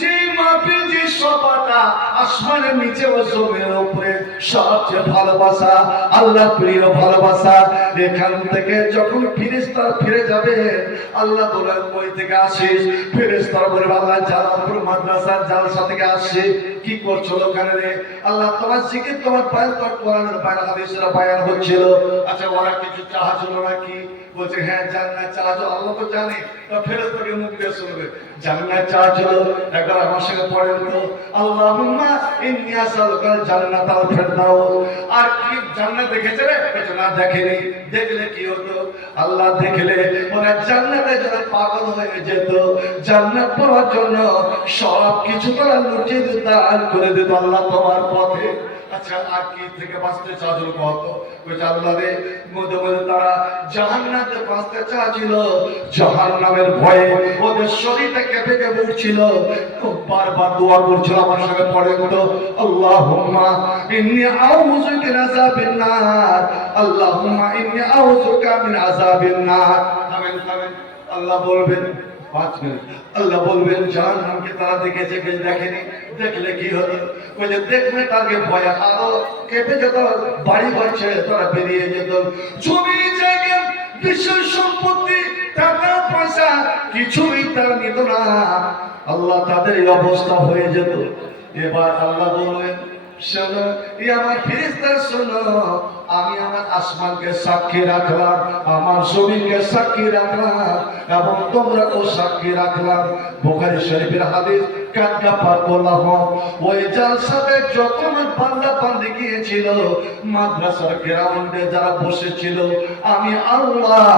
যে মাহফিল, যে সভাটা আসমানের নিচে ও জমিনের উপরে সবচেয়ে ভালোবাসা, আল্লাহ প্রিয় ভালোবাসা। এখান থেকে যখন ফেরেশতারা ফিরে যাবে, আল্লাহ বলেন কই থেকে আসিস? ফেরেশতারা বলে আল্লাহ জালালপুর মাদ্রাসার জালসা থেকে আসছে। কি করছো ওখানে রে? আল্লাহ তোমার জিকির, তোমার বয়ান, তোমার কোরআনের বয়ান, হাদিসের বয়ান হচ্ছিল। আচ্ছা, ওরা কিছু চাহাছিল নাকি? বলছে হ্যাঁ, জান্নাত চাহাছিল। আল্লাহ তো জানে, তা ফেরেশতাকে মুখ দিয়ে শুনবে, জান্নাত চাহাছিল। একবার আমার সঙ্গে পড়েন তো, আল্লাহুম্মা ইন্নী আসআলুকাল জান্নাতাল ফিরদাউস। আর কি জান্নাত দেখেছে রে? বলছে না, দেখেনি। দেখলে কি হতো? আল্লাহ দেখলে ওরা জান্নাতে যারা পাগল হয়ে যেত, জান্নাত পাওয়ার জন্য সব কিছু তারা লুটিয়ে দান করে দিত আল্লাহ তোমার পথে। আচ্ছা, আর কি থেকে বাঁচতে চাচ্ছিল কত? ওই আল্লাহরে মধ্যে মধ্যে তারা জাহান্নাতে বাঁচতে চাচ্ছিল। জাহান্নামের ভয়ে ওদের শরীরটা কেঁপে কেঁপে উঠছিল, বারবার দোয়া করছিল। আমার সঙ্গে পড়েন তো, আল্লাহুম্মা ইন্নী আউযু মিন আযাবিন নার, আল্লাহুম্মা ইন্নী আউযুকা মিন আযাবিন নার। থামেন থামেন, আল্লাহ বলবেন 5 মিনিট। আল্লাহ বলবেন জাহান্নামকে তারা দেখেছে কি দেখেনি? দেখলে কি হলো? ওই যে দেখলে তাকে ভয় আরো কেঁপে যেত, বাড়ি ঘর ছেড়ে তারা বেরিয়ে যেত। জমি জায়গা, বিষয় সম্পত্তি, টাকা পয়সা কিছুই তারা নিত না। আল্লাহ তাদের এই অবস্থা হয়ে যেত। এবার আল্লাহ বলবেন, শোনো, এই আমার ফেরেশতারা শোনো, আমি আমার আসমানকে সাক্ষী রাখলাম, আমার জমিনকে সাক্ষী রাখলাম, এবং তোমরাও সাক্ষী রাখলাম। বুখারী শরীফের হাদিস, কাদকা পার করলাম। ওই জালসাতে যত বান্দা বান্দি গিয়েছিল, মাদ্রাসার গ্রাউন্ডে যারা বসেছিল, আমি আল্লাহ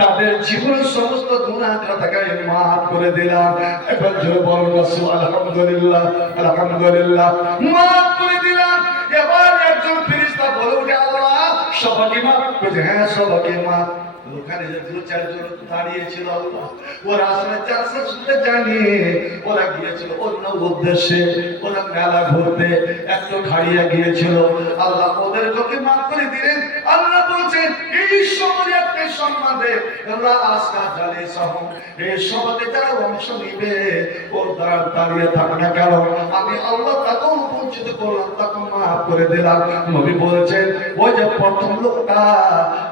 তাদের জীবনের সমস্ত গুনাহ খাতাকে মাফ করে দিলাম। এবার জোরে বলুন আলহামদুলিল্লাহ, আলহামদুলিল্লাহ, মাফ করে দিলাম। এবার একজন ফেরেশতা বলে উঠে, আল্লাহ সবাইকে মাফ করে? হ্যাঁ, সবাইকে মাফ। ওখানে যে 2-4 জন দাঁড়িয়েছিল, আল্লাহ ওরা আসলে জালসা শুনতে জানি, ওরা গিয়েছিল অন্য উদ্দেশ্যে, ওরা মেলা ঘুরতে একটু খাড়িয়ে গিয়েছিল। আল্লাহ ওদেরকে মাফ করে দিলেন। আল্লাহ বলছেন, এই সমাজে সম্মানে আল্লাহ আজকা জালে সহ এই সমাজে যারা অংশ নিবে, ওর দ্বারা দাঁড়িয়ে থাক না কেন, আমি আল্লাহ তাকেও বঞ্চিত উপস্থিত করলাম, তাকে মাফ করে দিলাম। নবী বলছেন ওই যে প্রথম লোকটা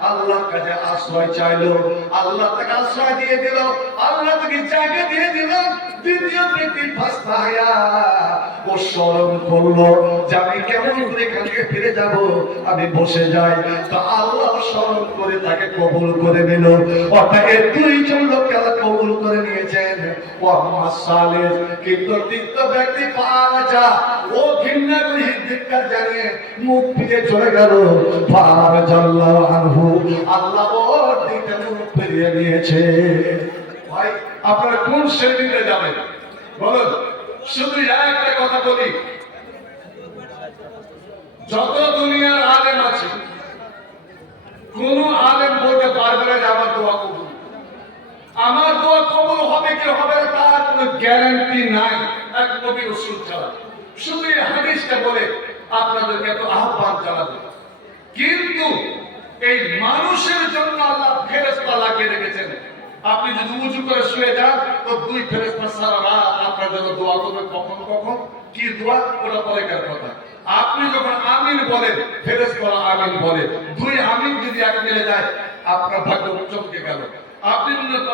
আল্লাহর কাছে আশ্রয় চাইলো, আল্লাহ তাকে আশ্রয় দিয়ে দিল, আল্লাহ তাকে জায়গা দিয়ে দিল। দ্বিতীয় ব্যক্তি ফাস্তায়া, ও স্মরণ করলো যে আমি কেমন করে এখান থেকে ফিরে যাব, আমি বসে যাই। তো আল্লাহ স্মরণ করে তাকে কবুল করে নিল। অর্থাৎ এই দুইজন লোককে আল্লাহ কবুল করে নিয়েছেন। ও আমার সালেহ, কিন্তু তৃতীয় ব্যক্তি ফারাজা, ও ঘৃণা করে ধিক্কার জানিয়ে মুখ ফিরে চলে গেল। ফারাজাল্লাহু আনহু, আল্লাহ ওর দিকে মুখ ফিরিয়ে নিয়েছে। ভাই আপনারা কোন শ্রেণীতে যাবেন বলুন? শুধু একটা কথা বলি, যত দুনিয়ার আলেম আছে, কোন আলেম বলতে পারবে না যে আমার দোয়া কবুল। আমার দোয়া কবুল হবে কি হবে না তার কোনো গ্যারান্টি নাই এক নবী রাসূল ছাড়া। শুধু এই হাদিসটা বলে আপনাদেরকে এত আহ্বান জানাবো। কিন্তু এই মানুষের জন্য আল্লাহ ফেরেশতা লাগিয়ে রেখেছেন। আপনি যদি উঁচু করে শুয়ে যান তো দুই ফেরেশতা সারা রাত আপনার জন্য দোয়া করবে। কখন কখন কি দোয়া ওটা পরেকার কথা। আপনি যখন আমিন বলেন ফেরেশতারা আমিন বলে, দুই আমিন যদি এক মিলে যায় আপনার ভাগ্য চমকে গেল।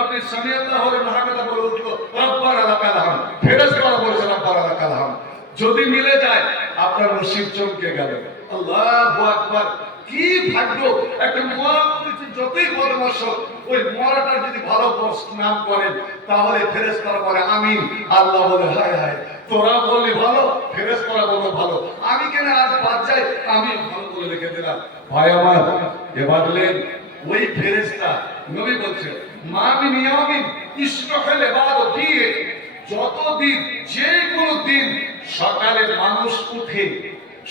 আপনি সামি আল্লাহু আলাইহি বলে উঠলো রব্বানা লাকাল হামদ, ফেরেশতারা বলেছে রব্বানা লাকাল হামদ, যদি মিলে যায় আপনার নসিব চমকে গেল। আল্লাহু আকবার, কি ভাগ্য! একটা মরা যতই বদমাশ হোক, ওই মরাটা যদি ভালো নাম করেন তাহলে ফেরেশতারা বলে আমিন, আল্লাহ বলে হায় হায়। তোরা বললি ভালো, ফেরেশতারা বলে ভালো, আমি কেন আজ বাদ যাই, আমি ভালো বলে রেখে দিলাম। ভাই আমার, এবার ওই ফেরেশতা নবী বলছে মামিন ইয়ামিন ইসরাফিল ইবাদ দিয়ে, যতদিন যে কোনো দিন সকালে মানুষ উঠে,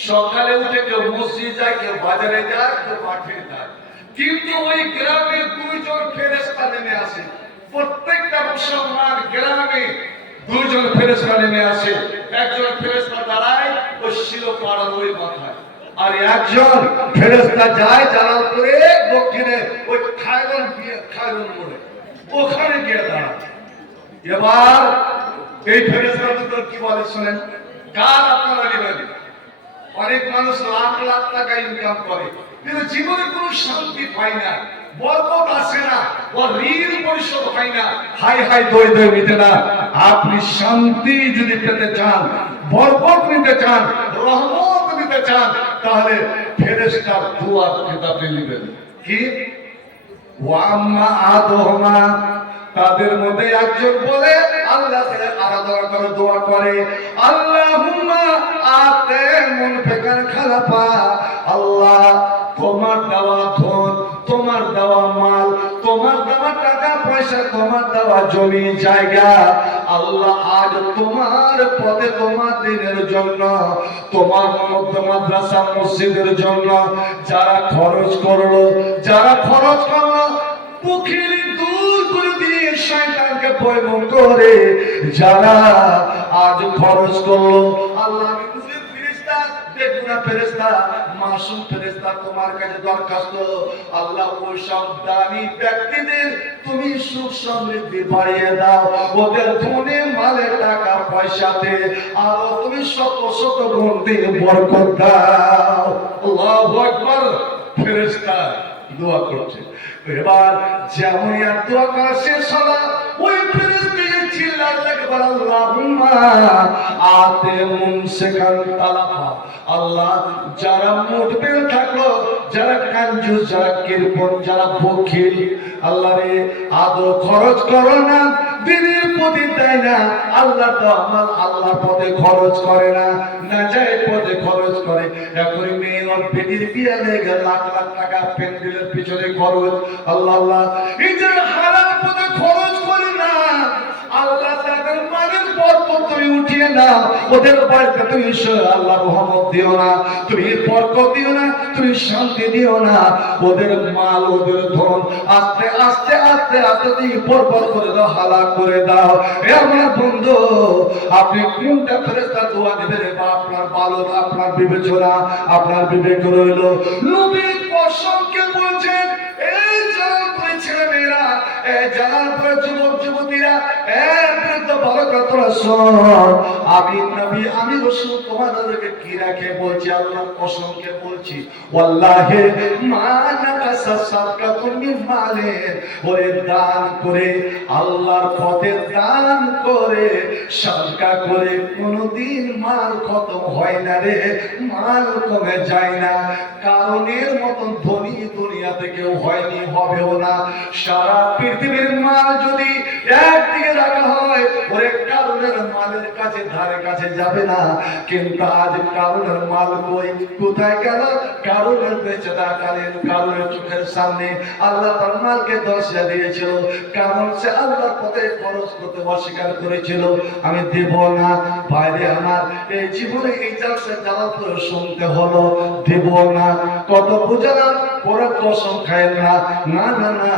সকালে উঠে কেউ মসজিদ যায়, কেউ বাজারে যায়, কেউ মাঠে যায়, কিন্তু ওই গ্রামে দুইজন ফেরেশতা নেমে আসে। প্রত্যেকটা মুসলমান গ্রামে দুইজন ফেরেশতা নেমে আসে। একজন ফেরেশতা দাঁড়ায় ওই শিরোপাড়ার ওই মাথায়, আর একজন ফেরেশতা যায় জালালপুরে দক্ষিণে ওই খায়রন মোড়ে, ওখানে গিয়ে দাঁড়ায়। এবার এই ফেরেশতা দুটো কি বলে শুনেন, কার আপনারা নেবেন? অনেক মানুষ লাখ লাখ টাকা ইনকাম করে কিন্তু জীবনে কোনো শান্তি পায় না, বরকত আসে না, ও ঋণ পরিশোধ হয় না, হাই হাই দই দই মিটে না। আপনি শান্তি যদি পেতে চান, বরকত নিতে চান, রহমত নিতে চান, তাহলে ফেরেশতার দোয়া খেতাব নেবেন। কি ওয়াম্মা আদহমা, তাদের মধ্যে একজন বলে আল্লাহকে আরাধনা করে দোয়া করে আল্লাহুম্মা আতে মুনফিকান খালাফা, আল্লাহ তোমার দেওয়া ধন, তোমার দেওয়া মাল, তোমার দেওয়া টাকা পয়সা, তোমার দেওয়া জমি জায়গা, আল্লাহ আজ তোমার পথে, তোমার দিনের জন্য, তোমার মাদ্রাসা মসজিদের জন্য যারা খরচ করলো, যারা খরচ করলো পুখিরি দূর করে দিয়ে শয়তানকে পয়মন করে যারা আজ খরচ করলো, আল্লাহ নূরের ফেরেশতা, বেগুনা ফেরেশতা, মাসুম ফেরেশতা তোমার কাছে দরখাস্ত, আল্লাহ ওই সব দানি ব্যক্তিদের তুমি সুখ সমৃদ্ধি বাড়িয়ে দাও, ওদের ধনে মালে টাকা পয়সাতে আরো তুমি শত শত গুণ দিয়ে বরকত দাও। আল্লাহু আকবার। ফেরেশতা দোয়া করছে। এবার যেমন আর দোয়া করা শেষ হলো, ওই ফেরেশতা চিল্লাতে লাগলো আল্লাহুম্মা আতে মুমসিকান তালাফা, আল্লাহ যারা মুঠ পেয়ে থাকলো, যারা কাঞ্জুস, যারা কৃপণ, যারা বখিল, আল্লাহ রে আদর খরচ করো না, দিনের প্রতি দেয় না, আল্লাহ তো আমার আল্লাহর পথে খরচ করে না, নাজায়েজ পথে খরচ করে। এখন মেয়ে ওর বেটির বিয়ে লেগে লাখ লাখ টাকা প্যান্ডেলের পিছনে খরচ, আল্লাহ আল্লাহ এই যে হারাম পথে খরচ করে না, আল্লাহ তাদের মানের বরকত তুমি উঠিয়ে নাও, ওদের বাড়িতে তুমি আল্লাহ রহমত দিও না, তুমি বরকত দিও না, তুমি শান্তি দিও না, ওদের মাল, ওদের ধন আস্তে আস্তে আস্তে আস্তে তুমি বরবাদ করে দাও, হালাক করে দাও। এ আমার বন্ধু, আপনি কোনটা ফেরেশতা দোয়া দিবেন বা আপনার ভালো, আপনার বিবেচনা, আপনার বিবেক রইল। নবী কসমকে বলছেন, এই জালালপুরের ছেলে মেয়েরা, এই জালালপুরের যুবক যুবতীরা, বরকত আমি নবী আমি রাসূল তোমাদেরকে কি রাখে বলছি, আল্লাহর কসমকে বলছি, ওয়াল্লাহি মা নাকাসা সাদকাতুন মিন মালিন, ওরে দান করে আল্লাহর পথে দান করে সাদকা করে কোনদিন মাল খতম হয় না রে, মাল কমে যায় না। কারণের মতন ধনী দুনিয়াতে কেউ হয়নি, হবেও না। সারা পৃথিবীর মাল যদি একদিকে রাখা হয়, ওরে কারণের মালের কাছে ধারে কাছে যাবে না। কিন্তু আজ কারণের মাল কই, কোথায় গেল? কারণের বেঁচে থাকালীন কারণের চোখের সামনে আল্লাহ তার মালকে দর্শা দিয়েছিল, কারণ সে আল্লাহর পথে খরচ করতে অস্বীকার করেছিল। আমি দেব না। বাইরে আমার এই জীবনে এই জালসা যাওয়ার পরে শুনতে হলো দেব না। কত বুঝালাম, পরে কসম খায় না, না না না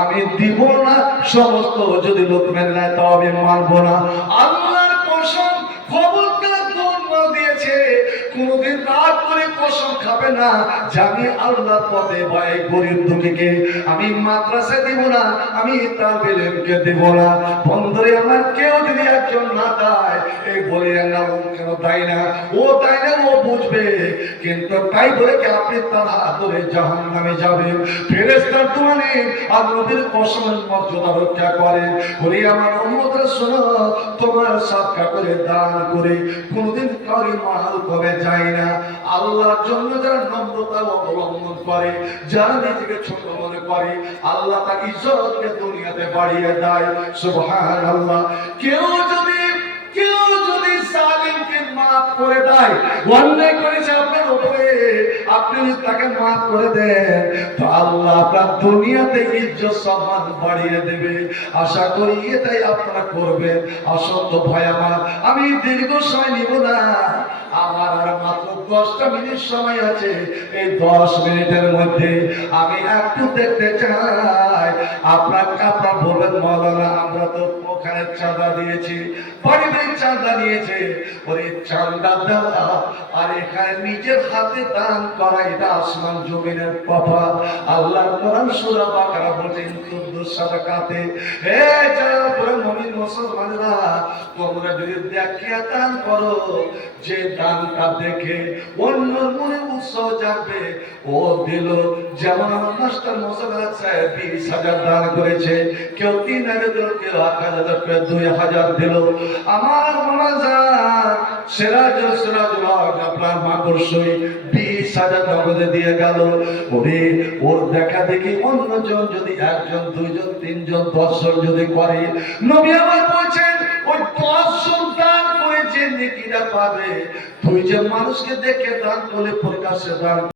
আমি দিব না। সমস্ত যদি লোক মেনে নেয় তাও আমি মানবো না। আল্লাহর কসম, খবরদার কোন দিয়েছে কোনদিন রাগ করে কসম খাবে না যে আমি আল্লাহর পথে বা এই গরিব দুঃখীকে আমি মাদ্রাসা দিব না, আমি তার বেলেমকে দিব না। বন্ধুরে আমার, কেউ যদি একজন না দেয় এই বলে না ও কেন দেয় না, ও দেয় না, ও বুঝবে। কিন্তু তাই বলে কি আপনি তার হাত ধরে জাহান্নামে যাবেন? ফেরেশতার দোয়ানে আর নবীর কসমের মর্যাদা রক্ষা করেন। বলি আমার উম্মতরা শোনো, তোমার সাদকা করে দান করে কোনদিন কারো মাল কমে যায় না। আল্লাহর জন্য যারা নম্রতা অবলম্বন করে, যারা নিজেকে ছোট মনে করে, আল্লাহ তার ইজ্জতকে দুনিয়াতে বাড়িয়ে দেয়। সুবহানাল্লাহ। কেউ যদি জালিমকে মাফ করে দেয়, অন্যায় করেছে আপনার উপরে, আপনি যদি তাকে মাফ করে দেন, তো আল্লাহ আপনার দুনিয়াতে ইজ্জত সম্মান বাড়িয়ে দেবে। আশা করি এটাই আপনারা করবেন। অসন্ত ভয় আমার, আমি দীর্ঘ সময় নিব না। আমার আর মাত্র 10টা মিনিট সময় আছে। এই 10 মিনিটের মধ্যে আমি একটু দেখতে চাই আপনারা বলবেন, মাওলানা আমরা তো ওখানে চাঁদা দিয়েছি, বাড়িতে চাঁদা নিয়েছে, ওই চাঁদা দেওয়া আর এখানে নিজের হাতে দান করা এটা আসমান জমিনের তফাৎ। আল্লাহর কোরআন সূরা বাকারা বলেন কুদ্দুস সাদাকাতে, হে যারা পুরো মুমিন মুসলমানেরা, তোমরা যদি দেখিয়া দান করো, যে দানটা দেখে অন্যর মনে উৎসাহ জাগবে। ও দিল, যেমন মাস্টার মোসাম্মেদ সাহেব 20,000 দান করেছে, কেউ 3,000 দিল, কেউ 1,000, কেউ 2,000 দিল। আমার মোনাজাত সিরাজুল হক আপনার মাকড়সই 20,000 নগদে দিয়ে গেল। ওরে ওর দেখা দেখি অন্যজন যদি 1 জন 2 জন 3 জন 10 জন যদি করে, নবী আমার বলছেন ওই 10 জন দান করে যে নেকিটা পাবে, 2 জন মানুষকে দেখে দান করলে প্রকাশ্যে দান